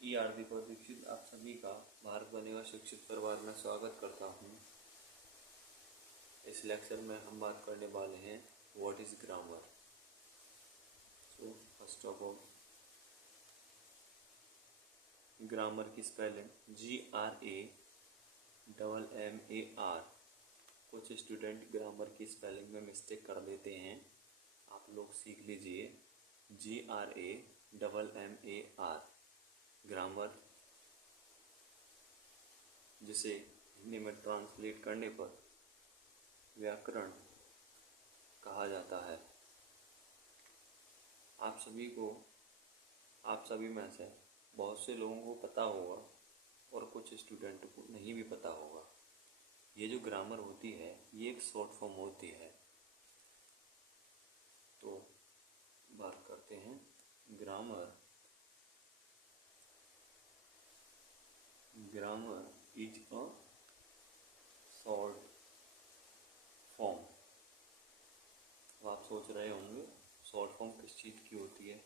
आरती पर दीक्षित आप सभी का भारत बनेगा शिक्षित परिवार में स्वागत करता हूँ। इस लेक्चर में हम बात करने वाले हैं what is grammar. So first of all grammar की स्पेलिंग GRAMMAR। कुछ स्टूडेंट ग्रामर की स्पेलिंग में मिस्टेक कर देते हैं, आप लोग सीख लीजिए। GRAMMAR ग्रामर, जिसे हिंदी में ट्रांसलेट करने पर व्याकरण कहा जाता है। आप सभी में से बहुत से लोगों को पता होगा और कुछ स्टूडेंट को नहीं भी पता होगा। ये जो ग्रामर होती है ये एक शॉर्ट फॉर्म होती है। तो बात करते हैं grammar. Grammar is a short form. अब आप सोच रहे होंगे शॉर्ट फॉर्म किस चीज़ की होती है।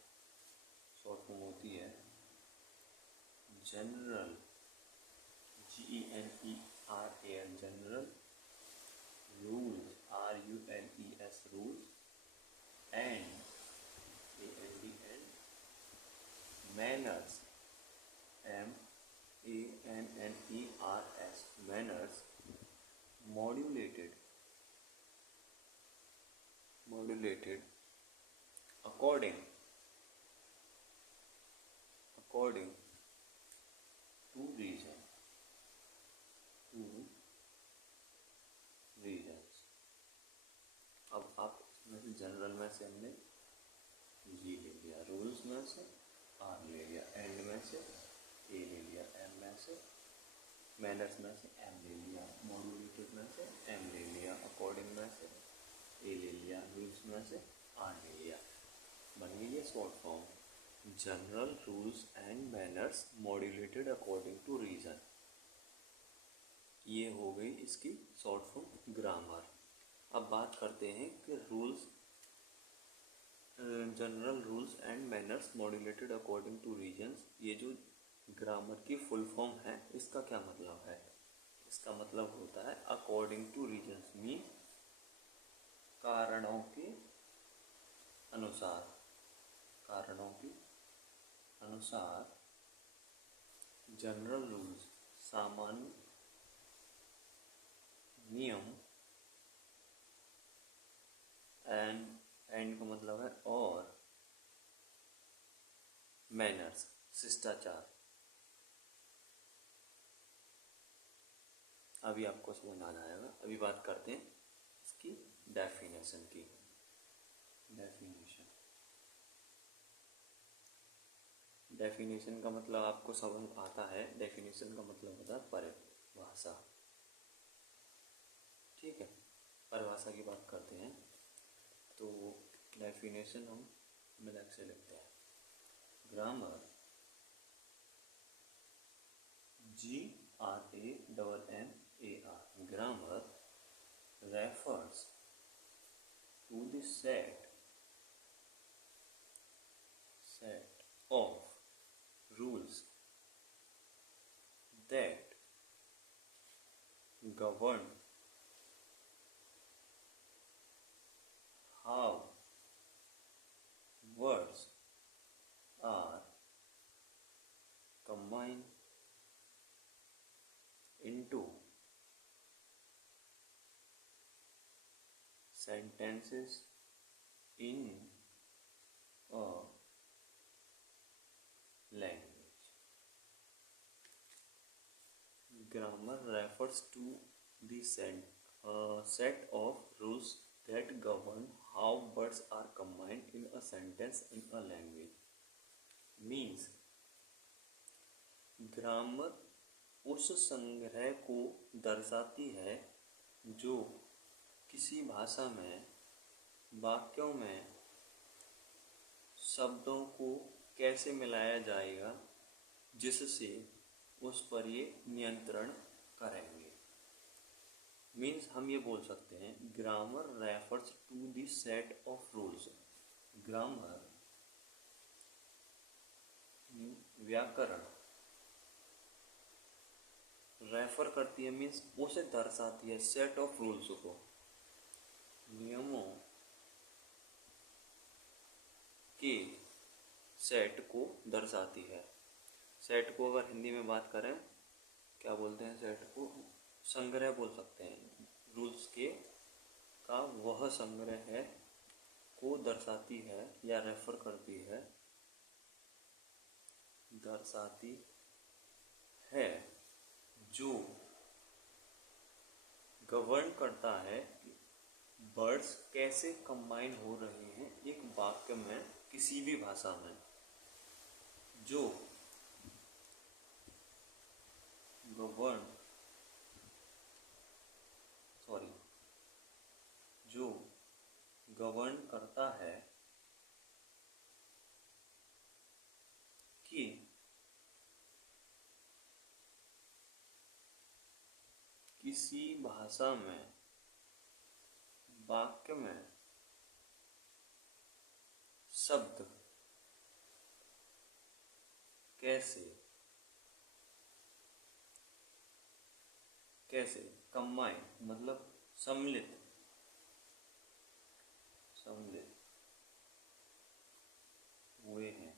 शॉर्ट फॉर्म होती है general, GENERAL, general, rules, RULES, rules, and manners, MANNERS, manners, modulated according to regions। अब आप इसमें से जनरल में से हमने जी ले लिया, रूल्स में से आर ले लिया, एंड में से ए ले लिया, एम में से मैनर्स में से एम ले लिया, मॉड्यूलेटेड में से एम ले लिया, अकॉर्डिंग में से ए ले लिया, रूल्स में से आर ले लिया। बन गई है short form general rules and manners modulated according to region. ये हो गई इसकी शॉर्ट फॉर्म ग्रामर। अब बात करते हैं कि rules, general rules and manners modulated according two reasons, ये जो ग्रामर की फुल फॉर्म है इसका क्या मतलब है। इसका मतलब होता है अकॉर्डिंग टू रीजन्स, मीन कारणों के अनुसार। कारणों के अनुसार जनरल रूल्स, सामान्य नियम, एंड का मतलब है और, मैनर्स, शिष्टाचार। अभी आपको समझ आ जाएगा। अभी बात करते हैं इसकी डेफिनेशन की। डेफिनेशन का मतलब आपको समझ आता है। डेफिनेशन का मतलब होता है परिभाषा। ठीक है, परिभाषा की बात करते हैं तो डेफिनेशन हम मिलक से लिखते हैं। Grammar, GRAMMAR, grammar refers to the set of rules that govern how words are combined into sentences in a language. Grammar refers to the set of rules that govern how words are combined in a sentence in a language. Means grammar उस संग्रह को दर्शाती है जो किसी भाषा में वाक्यों में शब्दों को कैसे मिलाया जाएगा जिससे उस पर ये नियंत्रण करेंगे। मीन्स हम ये बोल सकते हैं grammar refers to the set of rules. Grammar व्याकरण रेफर करती है मीन्स उसे दर्शाती है, सेट ऑफ रूल्स को, नियमों के सेट को दर्शाती है। सेट को अगर हिंदी में बात करें क्या बोलते हैं, सेट को संग्रह बोल सकते हैं। रूल्स के का वह संग्रह है को दर्शाती है या रेफर करती है, दर्शाती है, जो गवर्न करता है वर्ड्स कैसे कंबाइन हो रहे हैं एक वाक्य में किसी भी भाषा में, जो गवर्न जो गवर्न करता है कि किसी भाषा में वाक्य में शब्द कैसे कंबाइन मतलब सम्मिलित हुए हैं।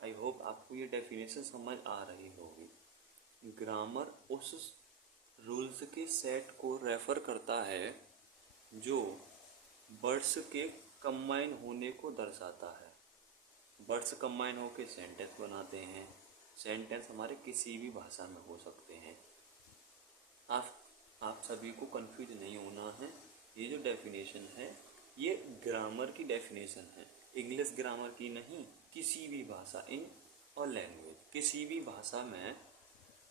आई होप आपको ये डेफिनेशन समझ आ रही होगी। ग्रामर उस रूल्स के सेट को रेफर करता है जो वर्ड्स के कंबाइन होने को दर्शाता है। वर्ड्स कंबाइन होकर सेंटेंस बनाते हैं। सेंटेंस हमारे किसी भी भाषा में हो सकते हैं। आप सभी को कंफ्यूज नहीं होना है। ये जो डेफिनेशन है ये ग्रामर की डेफिनेशन है, इंग्लिश ग्रामर की नहीं। किसी भी भाषा इन और लैंग्वेज, किसी भी भाषा में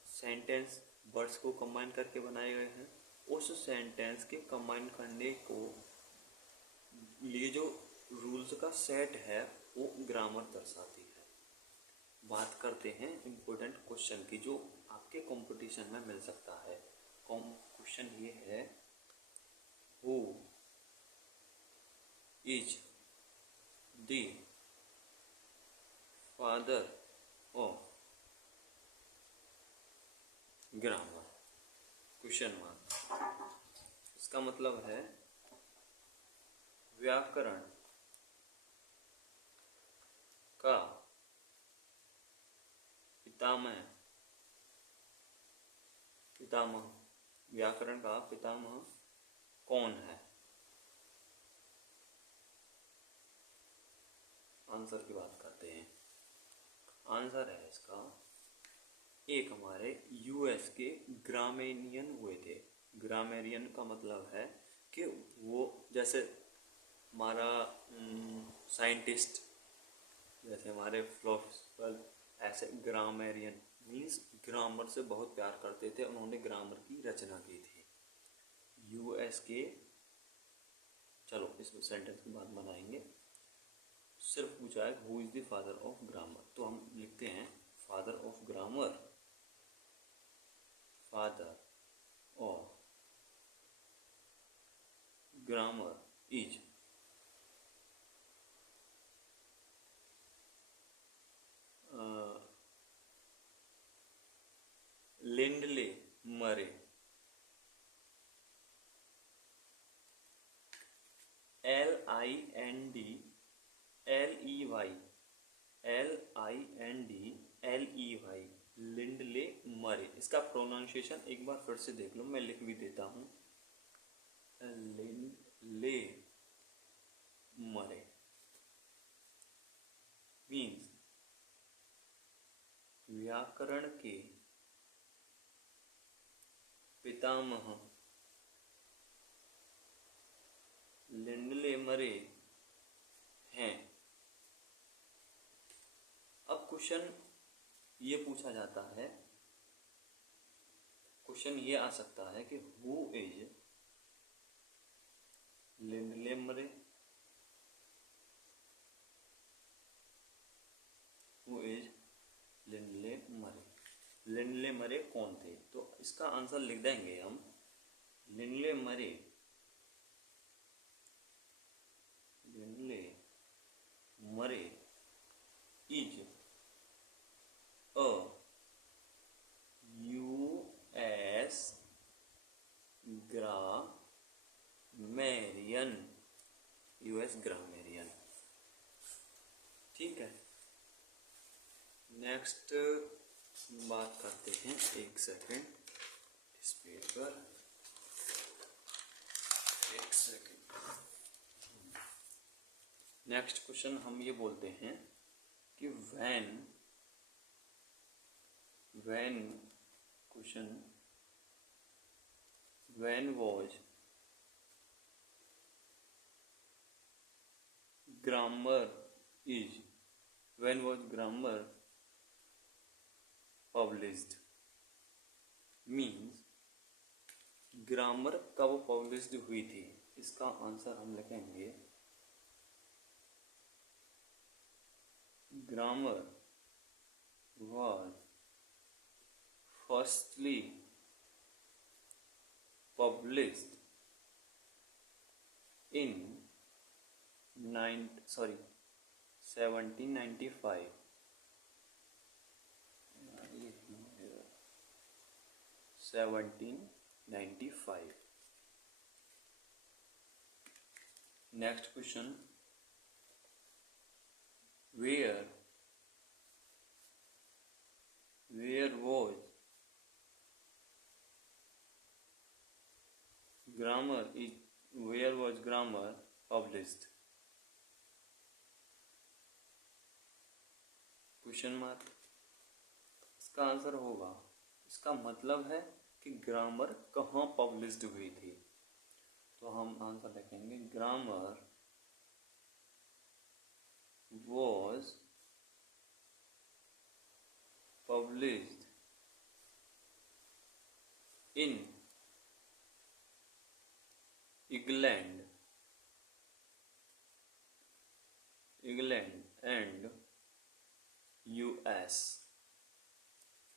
सेंटेंस वर्ड्स को कंबाइन करके बनाए गए हैं। उस सेंटेंस के कंबाइन करने को लिए जो रूल्स का सेट है वो ग्रामर दर्शाती है। बात करते हैं इम्पोर्टेंट क्वेश्चन की जो आपके कंपटीशन में मिल सकता है। क्वेश्चन ये है, who is the father of grammar? Question mark. इसका मतलब है व्याकरण का पितामह व्याकरण का पितामह कौन है? आंसर की बात करते हैं। आंसर है इसका, एक हमारे यूएस के ग्रामेरियन हुए थे। ग्रामेरियन का मतलब है कि वो जैसे हमारा साइंटिस्ट, जैसे हमारे फिलोसफर, ऐसे ग्रामेरियन मीन्स ग्रामर से बहुत प्यार करते थे। उन्होंने ग्रामर की रचना की थी यूएस के। चलो इस सेंटेंस की बात बनाएंगे। सिर्फ पूछा है who is the father of grammar, तो हम लिखते हैं father of grammar, father of grammar is Lindley मरे। LINDLEY लिंडले मरे। इसका प्रोनाउंसिएशन एक बार फिर से देख लो, मैं लिख भी देता हूँ। लिंडले मरे मीन्स व्याकरण के पितामह लिंडले मरे हैं। अब क्वेश्चन ये पूछा जाता है, क्वेश्चन ये आ सकता है कि हु इज लिंडले मरे, हु इज लिंडले मरे। लिंडले मरे कौन थे? तो इसका आंसर लिख देंगे हम, लिंडले मरे इज नेक्स्ट बात करते हैं, एक सेकेंड इस पेज पर, एक सेकेंड। नेक्स्ट क्वेश्चन हम ये बोलते हैं कि when was grammar published, means grammar कब पब्लिश्ड हुई थी। इसका आंसर हम लिखेंगे grammar was firstly published in 1795। 1795। Next question, where was grammar published? Question mark. इसका आंसर होगा, इसका मतलब है कि ग्रामर कहाँ पब्लिश्ड हुई थी। तो हम आंसर लिखेंगे grammar was published in England and US,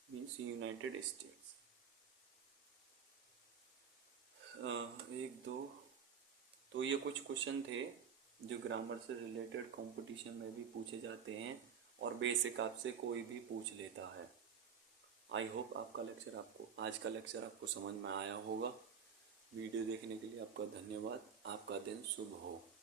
means United states. एक दो तो ये कुछ क्वेश्चन थे जो ग्रामर से रिलेटेड कंपटीशन में भी पूछे जाते हैं और बेसिक आपसे कोई भी पूछ लेता है। आई होप आज का लेक्चर आपको समझ में आया होगा। वीडियो देखने के लिए आपका धन्यवाद। आपका दिन शुभ हो।